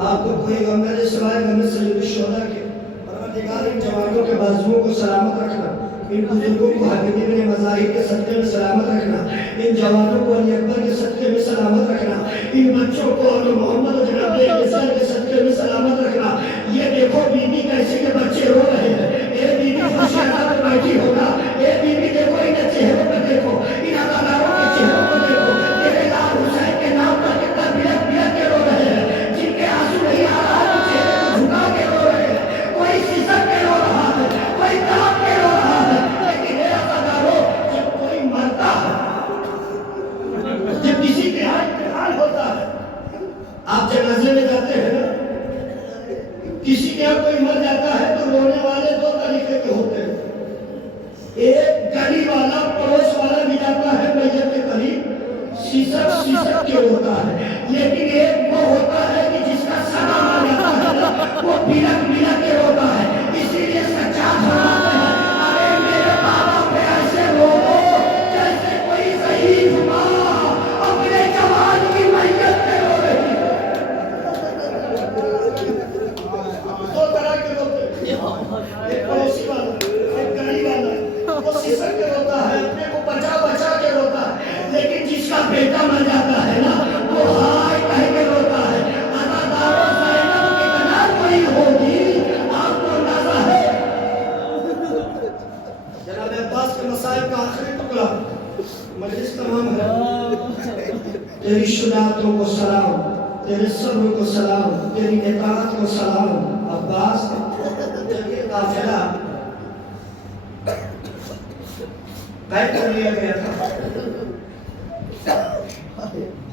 آپ کو کوئی غم نہ سوائے غم سید الشہداء کے۔ پروردگار ان جوانوں کے بازوؤں کو سلامت رکھنا، ان بزرگوں کو حاکم ابن مظاہر کے صدقے میں سلامت رکھنا، ان جوانوں کو علی اکبر کے صدقے میں سلامت رکھنا، ان بچوں کو اور محمد و جناب علیہ کے صدقے میں سلامت رکھنا۔ یہ دیکھو بی بی کیسے کے بچے رو رہے ہیں، اے بی بی خوشیاں پر بیٹھی ہوگا، اے بی بی دیکھو ان چہروں پہ دیکھو، ان عزاداروں کے چہروں پہ دیکھو، تیرے لال حسین کے نام پر کتنا بلک بلک کے رو ایک گلی والا پڑوس والا بھی جاتا ہے میت کے قریب، سیسک کے ہوتا ہے، لیکن ایک وہ ہوتا ہے کہ جس کا سنا مر جاتا ہے وہ بلک کے ہوتا ہے۔ اسی لیے سچا فرماتے ہیں ارے میرے بابا پہ ایسے رو جیسے کوئی ضعیف ماں اپنے جوان کی میت پہ رو رہی ہے۔ دو طرح کے لوگ ہیں، ایک پڑوسی والا، ایک گلی والا، وہ سسک کے روتا ہے، اپنے کو بچا کے روتا ہے، لیکن جس کا بیٹا مر جاتا ہے نا وہ ہائے کہہ کے روتا ہے۔ ادادارو زینب کتنا کوئی ہوگی آپ کو اندازہ ہے؟ جناب عباس کے مسائل کا آخری ٹکڑا، مجلس تمام ہے۔ تیری شجاعتوں کو سلام، تیرے صبر کو سلام، تیری اطاعت کو سلام عباس۔ جب یہ قافلہ طے کر لیا گیا تھا،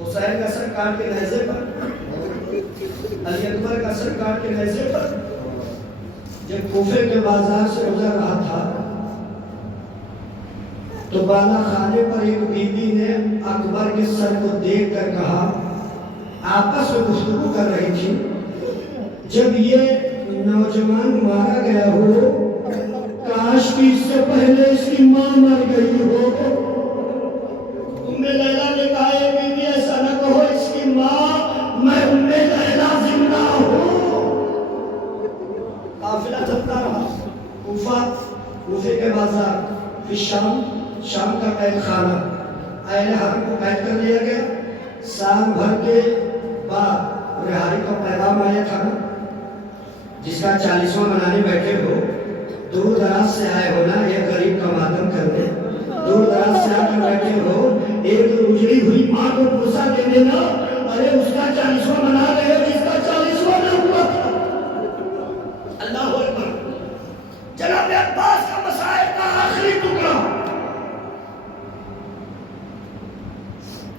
حسین کا سر کاٹ کے نیزے پر، علی اکبر کا سر کاٹ کے نیزے پر، جب کوفے کے بازار سے گزر رہا تھا تو بالا خانے پر ایک بی بی نے اکبر کے سر کو دیکھ کر کہا، آپس میں گفتگو کر رہی تھی، جب یہ نوجوان مارا گیا ہو کاش کہ اس سے پہلے اس کی ماں مر گئی ہو۔ لیلا نے کہا اے بی بی ایسا نہ کہو، اس کی ماں میں لیلا زندہ ہوں۔ قافلہ چلتا رہا، کوفے کے بازار، پھر شام کا قید خانہ، اہل حرم کو قید کر لیا گیا۔ سال بھر کے بعد رہائی کا پیغام آیا تھا نا، جس کا 40واں منانے بیٹھے ہو، دور دراز سے آئے ہو نا ایک غریب کا ماتم کرنے، دور دراز سے آ کر بیٹھے ہو، ایک اجڑی ہوئی ماں کو بوسہ دے دینا، ارے اس کا 40واں منا رہے ہو جس کا 40واں نہ ہوا تھا۔ اللہ اکبر۔ جناب عباس کا مسائل کا آخری ٹکڑا،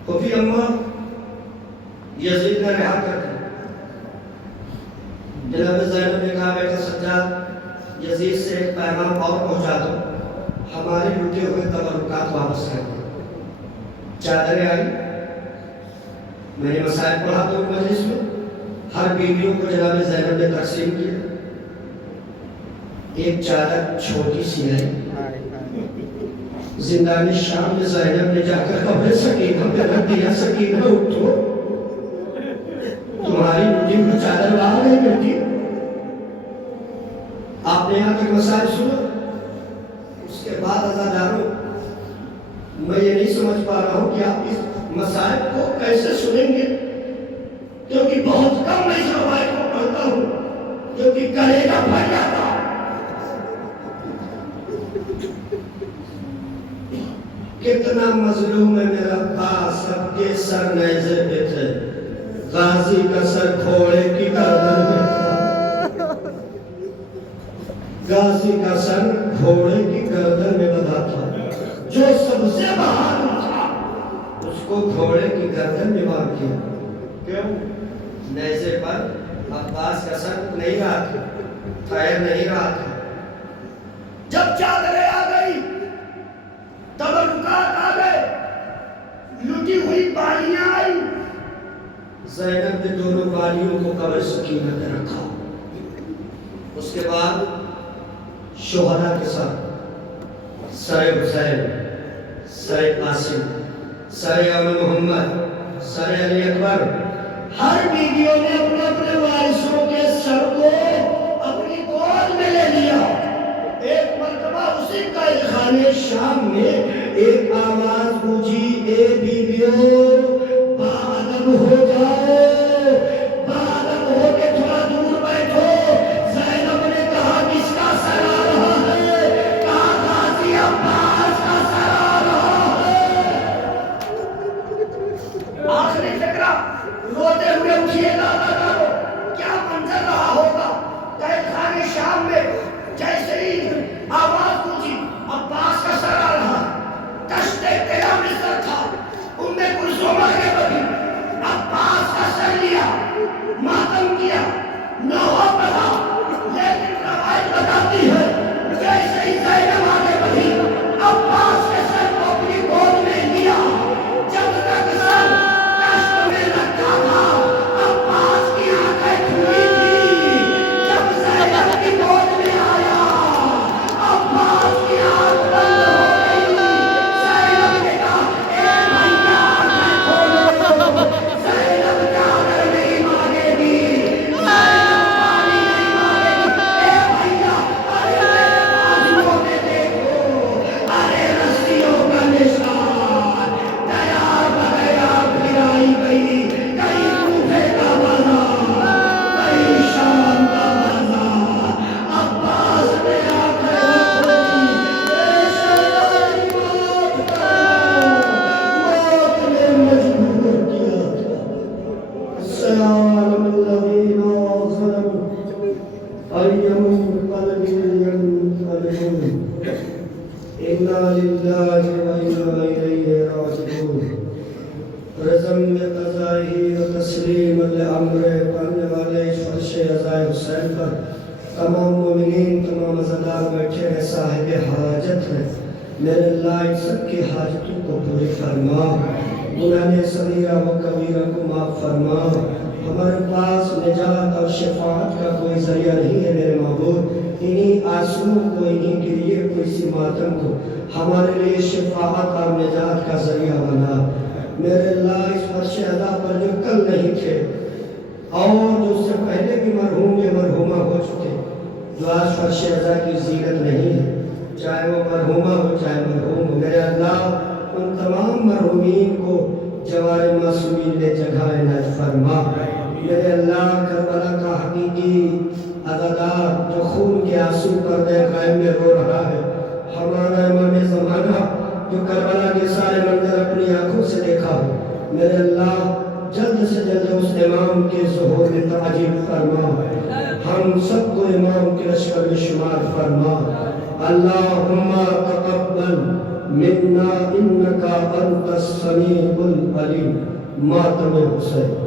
پھوپھی اماں یزید نے رہا کر دیا۔ جناب زینب نے کہا بیٹا سجاد یزید سے ایک پیغام اور پہنچا دو، ہمارے لوٹے ہوئے تبرکات واپس کر دو۔ چادریں آئی، میں نے مسائل پڑھا تو مجلس میں، ہر بیویوں کو جناب زینب نے تقسیم کیا۔ ایک چادر چھوٹی سی ہے، زندانی شام میں زینب نے جا کر قبر سکینہ پہ رکھ دیا، سکینہ اٹھو، تمہاری لوٹی ہوئی چادر آ گئی بیٹی۔ آپ نے یہاں تک مسائل سنو، اس کے بعد عزاداروں میں یہ نہیں سمجھ پا رہا ہوں کہ آپ اس مسائل کو کیسے سنیں گے، کیونکہ بہت کم میں اس روایت کو پڑھتا ہوں کیونکہ کلیجہ پھٹ جاتا۔ کتنا مظلوم ہے میرا عباس، سب کے سر نیزے پہ تھے، غازی کا سر گھوڑے کی گردن میں تھا، غازی کا سر گھوڑے کی گردن میں بندھا تھا، جو سب سے بہادر تھا اس کو گھوڑے کی گردن میں باندھ کیا۔ کیوں؟ نیزے پر عباس کا سر نہیں رہا تھا، ٹھہر نہیں رہا تھا۔ جب چادریں آ گئی، تبرکات آ گئے، لٹی ہوئی بالیاں آئی، زینب نے دونوں بالیوں کو قبر سکینہ میں رکھا۔ اس کے بعد شہداء کے ساتھ سر حسین، سر قاسم، سر ابو محمد، سر علی اکبر، ہر بیویوں نے اپنے اپنے وارثوں کے سر کو اپنی گود میں لے لیا۔ ایک مرتبہ اسی قائد خانے شام میں ایک آواز گونجی، اے بیویوں باادب ہو جاؤ، باادب ہو کے تھوڑا دور بیٹھو۔ زینب نے کہا کس کا سر آ رہا ہے؟ کہا غازی عباس کا سر آ رہا ہے۔ آخری فکرہ، روتے ہوئے اٹھیے گا عزادارو، کیا منظر رہا ہوگا قید خانے شام میں جیسے ہی آواز گونجی عباس کا سر آ رہا، دشت قیام نظر تھا، ام کلثوم انا للہ و انا الیہ راجعون۔ رزم قضائی و تسلیم الامر پڑھنے والے فرش عزائے حسین پر تمام مومنین، تمام عزادار بیٹھے ہیں، صاحب حاجت ہیں، میرے اللہ ان سب کی حاجتوں کو پوری فرما، گناہ صغیرہ و کبیرہ کو معاف فرما۔ ہمارے پاس نجات اور شفاعت کا کوئی ذریعہ نہیں ہے میرے معبود، انہی آنسوؤں کو، انہی کے لیے کوئی سی ماتم کو ہمارے لیے شفاعت اور نجات کا ذریعہ بنا۔ میرے اللہ اس فرش ادا پر جو کل نہیں تھے اور جو اس سے پہلے بھی مرحوم یا مرحومہ ہو چکے، جو آج فرش ادا کی زینت نہیں ہے، چاہے وہ مرحومہ ہو چاہے مرحوم ہو، میرے اللہ ان تمام مرحومین کو جوار معصومین نے جگہ عنایت فرما۔ میرے اللہ کربلا کا حقیقی عزادار جو خون کے آنسو پردے قائم میں رو رہا ہے، ہمارا امام زمانہ جو کربلا کے سارے منظر اپنی آنکھوں سے دیکھا ہو، میرے اللہ جلد سے جلد اس امام کے ظہور میں تعجیل فرما، ہم سب کو امام کے لشکر میں شمار فرما۔ اللہم تقبل منا انکا انت السمیع العلیم۔ ماتم حسین۔